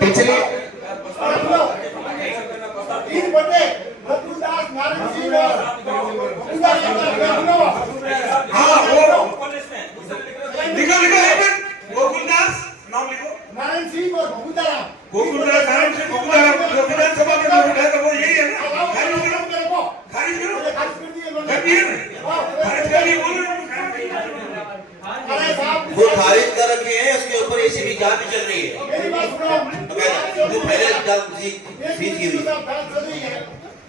पिछले गोकुलदास नाम लिखो, नारायण सिंह और बबूताराम। गोकुलदास नारायण सिंह बबूताराम विधानसभा के जो विधायक है वो यही है ना? खारिज करो, खारिज करो, खारिज कर दिए, बोलो। वो खारिज कर रखे हैं, उसके ऊपर एसीबी जांच भी चल रही है। मेरी बात सुनो, जो पहले सीज की हुई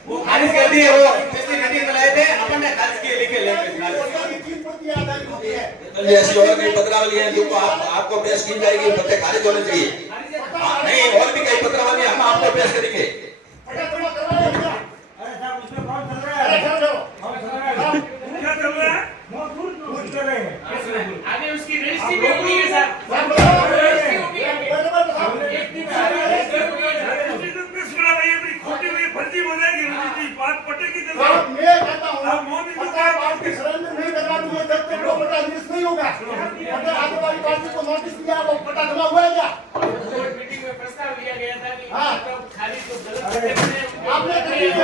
वो खारिज कर दिए, वो पिछली मीटिंग बनाए थे, अपन ने खारिज किए, लिखे ऐसी और कई पत्रावली है जिनको आपको पेश की जाएगी, पत्ते खारिज होने चाहिए। नहीं, और भी कई पत्रावली हम आपको पेश करेंगे। क्या चल रहा है? आगे उसकी रजिस्ट्री भी हुई है सर। खोटी हुई फर्जी हो जाएगी रजिस्ट्री, बात पटेगी जब मैं कहता हूँ पार्टी सरेंडर नहीं करना चाहिए जब तक वो पट्टा रिलीज नहीं होगा। अगर आगे वाली पार्टी को नोटिस दिया वो पट्टा जमा हुआ है क्या? मीटिंग में प्रस्ताव लिया गया था कि खाली तो गलत आपने कर दिया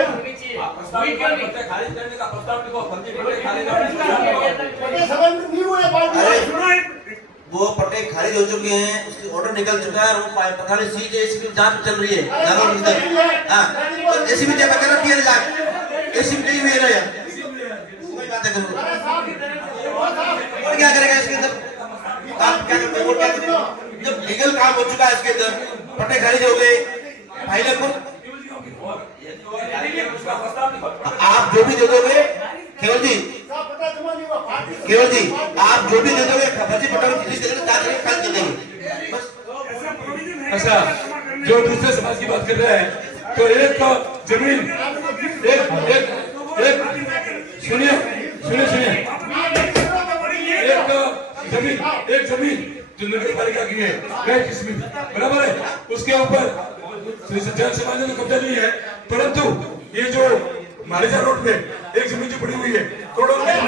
खारिज करने का प्रस्ताव लिखो, फर्जी पट्टे खारिज पट्टे सरेंडर नहीं हुए पार्टी। वो पट्टे खारिज हो चुके हैं, उसकी ऑर्डर निकल चुका है, वो पठाली सीज एसीबी जांच चल रही है। हां, तो एसीबी जब कर दिया जाए, एसीबी नहीं हुई है यार, कोई बात है करो। और क्या करेगा इसके अंदर? आप क्या करते हो? क्या करते हो? जब लीगल काम हो चुका है इसके अंदर, पट्टे खारिज हो गए, फाइल पर आप जो भी दे दोगे केवल जी, केवल जी आप जो भी दे दोगे फर्जी पट्टा खारिज कर देंगे बस। ऐसा जो दूसरे समाज की बात कर रहे हैं, तो एक जमीन एक सुनिए सुनिए सुनिए, एक जमीन जो नगर पालिका की है, वह किस्म बराबर है, उसके ऊपर जैन समाज ने कब्जा नहीं है, परंतु ये जो मालेजा रोड पे एक जमीन जो पड़ी हुई है करोड़ों रुपए की,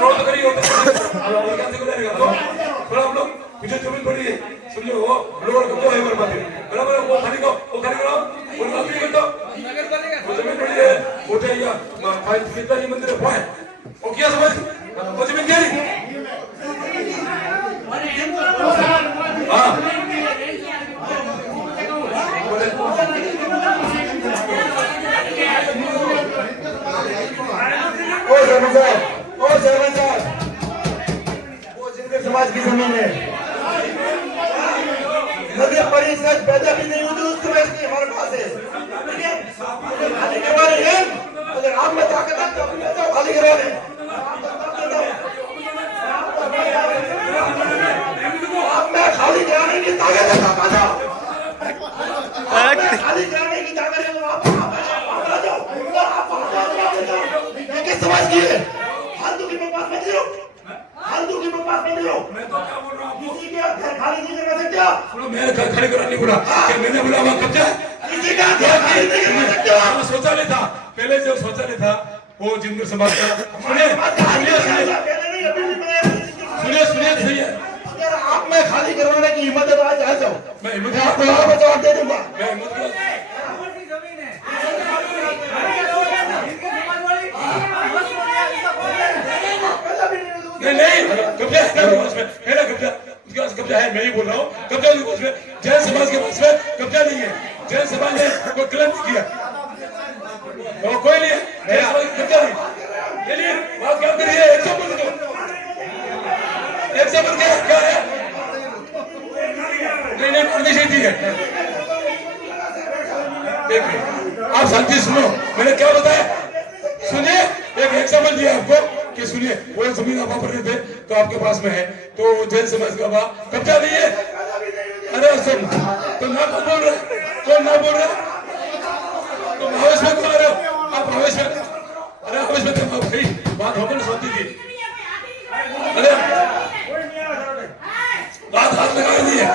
नोट तो करिए थोड़ा हम लोग मुझे जमीन पड़ी है, समझो वो लोगों को है बर्बादी, बराबर है, वो खाली करो, वो माफी कर दो, वो जमीन पड़ी है, वो चाहिए कितना ये मंदिर है वो है, वो क्या समझ, वो जमीन क्या है? हाँ वो जिनके समाज की जमीन है, नगर परिषद पैदा भी नहीं हुई उस समय की हमारे पास है, खाली करवा रहे हैं, अगर आप में ताकत है तो खाली करवा रहे हैं, आप में खाली कराने की ताकत है, खाली कराने की ताकत है, समाज की है, फालतू की बकवास मत करो, फालतू की बकवास मत करो। मैं तो क्या बोल रहा हूँ, किसी के घर खाली नहीं करवा सकते हो। सुनो, मैं घर खाली करा नहीं बोला, क्या मैंने बोला वहाँ कब्जा है? किसी का घर खाली नहीं करवा सकते हो। शौचालय था पहले, जो शौचालय था वो जिनकर समाज का, सुनिए सुनिए सही है, अगर आप में खाली करवाने की हिम्मत है तो आज आ जाओ, मैं हिम्मत मैं आपको यहाँ पे जवाब दे दूंगा। मैं हिम्मत नहीं कब्जा है मेरा कब्जा, उसके पास कब्जा है, मैं ही बोल रहा हूँ कब्जा उसके पास में, जैन समाज के पास में कब्जा नहीं है, जैन समाज ने कोई गलत नहीं किया, तो कोई नहीं है, जैन समाज का कब्जा नहीं, चलिए बात क्या करिए, एग्जाम्पल दो, एग्जाम्पल क्या है? नहीं परदेशी ठीक है, देखिए आप शांति सुनो, मैंने क्या बताया सुनिए, एक एग्जाम्पल दिया आपको कि सुनिए, वो जमीन आप वापर रहे थे तो आपके पास में है, तो जैन समाज का वहाँ कब्जा नहीं है, अरे सुन तो ना कौन बोल रहे, कौन ना बोल रहे, तुम आवेश में क्यों आ रहे हो, आप आवेश में, अरे आवेश में तुम भाई बात होकर सोती थी, अरे बात हाथ लगा दी है,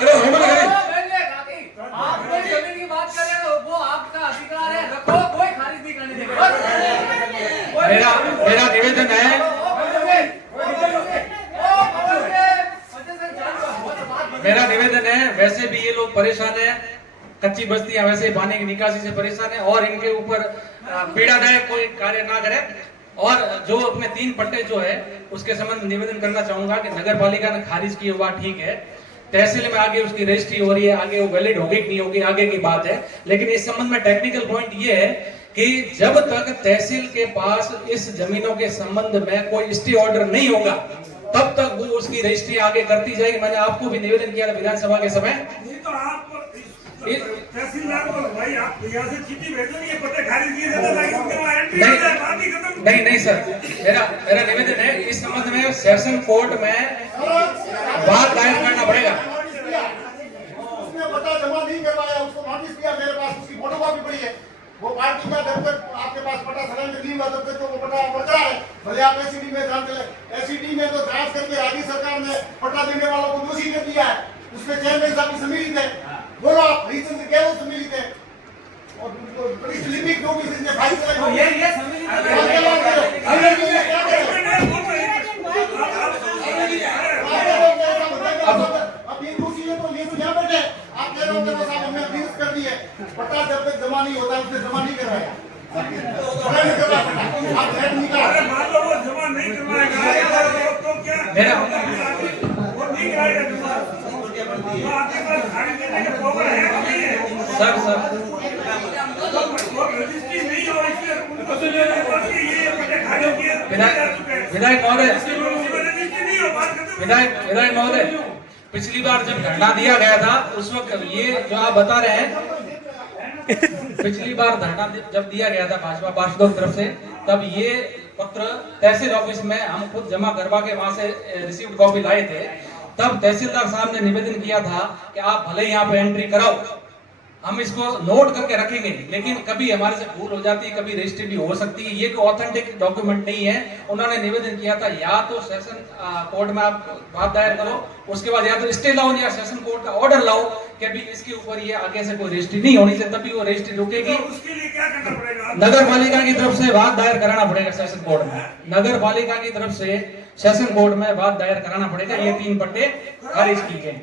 अरे हम लगा जमीन की बात करें तो वो आपका अधिकार है, रखो, कोई खारिज नहीं करने देगा। मेरा निवेदन है, मेरा निवेदन है, वैसे भी ये लोग परेशान है, कच्ची बस्तियां वैसे ही पानी की निकासी से परेशान है और इनके ऊपर पीड़ादायक कोई कार्य ना करे। और जो अपने 3 पट्टे जो है उसके संबंध में निवेदन करना चाहूंगा कि नगर पालिका ने खारिज की हुआ ठीक है, तहसील में आगे उसकी रजिस्ट्री हो रही है, आगे वो वैलिड होगी कि नहीं होगी आगे की बात है। लेकिन इस संबंध में टेक्निकल पॉइंट ये है कि जब तक तहसील के पास इस जमीनों के संबंध में कोई स्टे ऑर्डर नहीं होगा तब तक वो उसकी रजिस्ट्री आगे करती जाएगी। मैंने आपको भी निवेदन किया था विधानसभा के समय। नहीं तो आप तहसीलदार को भाई आप यहाँ से चिट्ठी भेज दो, ये पट्टे खारिज किए जाते ताकि उनके वहाँ एंट्री हो जाए, बात ही खत्म। नहीं सर, मेरा निवेदन है इस संबंध में सेशन कोर्ट में बात दायर करना पड़ेगा। उसने पता जमा नहीं करवाया, उसको नोटिस दिया, मेरे पास उसकी फोटोकॉपी पड़ी है। वो पार्टी का जब तक आपके पास पट्टा सरेंडर नहीं हुआ तब तक तो वो पट्टा बरकरार है। भले आप एसीडी में जांच करें, एसीडी में तो जांच करके राज्य सरकार ने पट्टा देने वालों को दोषी कर दिया है। उसमें चेयरमैन साहब सम्मिलित है, बोलो आप हरिचंद्र केवल सम्मिलित है और बड़ी लिमिट नोटिस ने फाइल करा। ये सम्मिलित अब ये दोषी है तो ये तो यहाँ बैठे आप कह रहे हो कि साहब हमने अधीन कर दी है, पट्टा जब तक जमा नहीं होता उसने जमा नहीं करवाया। आप हेड नहीं करा। अरे मान लो वो जमा नहीं करवाएगा तो क्या वो नहीं कराएगा जमा, तो आपके पास खारिज करने का पावर है कि नहीं है? सर वो रजिस्ट्री नहीं हो इसलिए उनको तो ये पट्टे खारिज किए विधायक महोदय, रजिस्ट्री नहीं हो, बात खत्म। विधायक महोदय, पिछली बार जब धरना दिया गया था उस वक्त ये जो आप बता रहे हैं, पिछली बार धरना जब दिया गया था भाजपा पार्षदों की तरफ से, तब ये पत्र तहसील ऑफिस में हम खुद जमा करवा के वहां से रिसीव्ड कॉपी लाए थे। तब तहसीलदार साहब ने निवेदन किया था कि आप भले ही यहाँ पे एंट्री कराओ, हम इसको नोट करके रखेंगे, लेकिन कभी हमारे से भूल हो जाती है, कभी रजिस्ट्री भी हो सकती है, ये कोई ऑथेंटिक डॉक्यूमेंट नहीं है। उन्होंने निवेदन किया था या तो सेशन कोर्ट में आप बात दायर करो, उसके बाद या तो स्टे लाओ या सेशन कोर्ट का ऑर्डर लाओ कि अभी इसके ऊपर ये आगे से कोई रजिस्ट्री नहीं होनी चाहिए, तभी वो रजिस्ट्री रुकेगी। तो उसके लिए क्या करना पड़ेगा? नगर पालिका की तरफ से बात दायर कराना पड़ेगा सेशन कोर्ट में, नगर पालिका की तरफ से सेशन कोर्ट में बात दायर कराना पड़ेगा, ये 3 पट्टे खारिज की गए।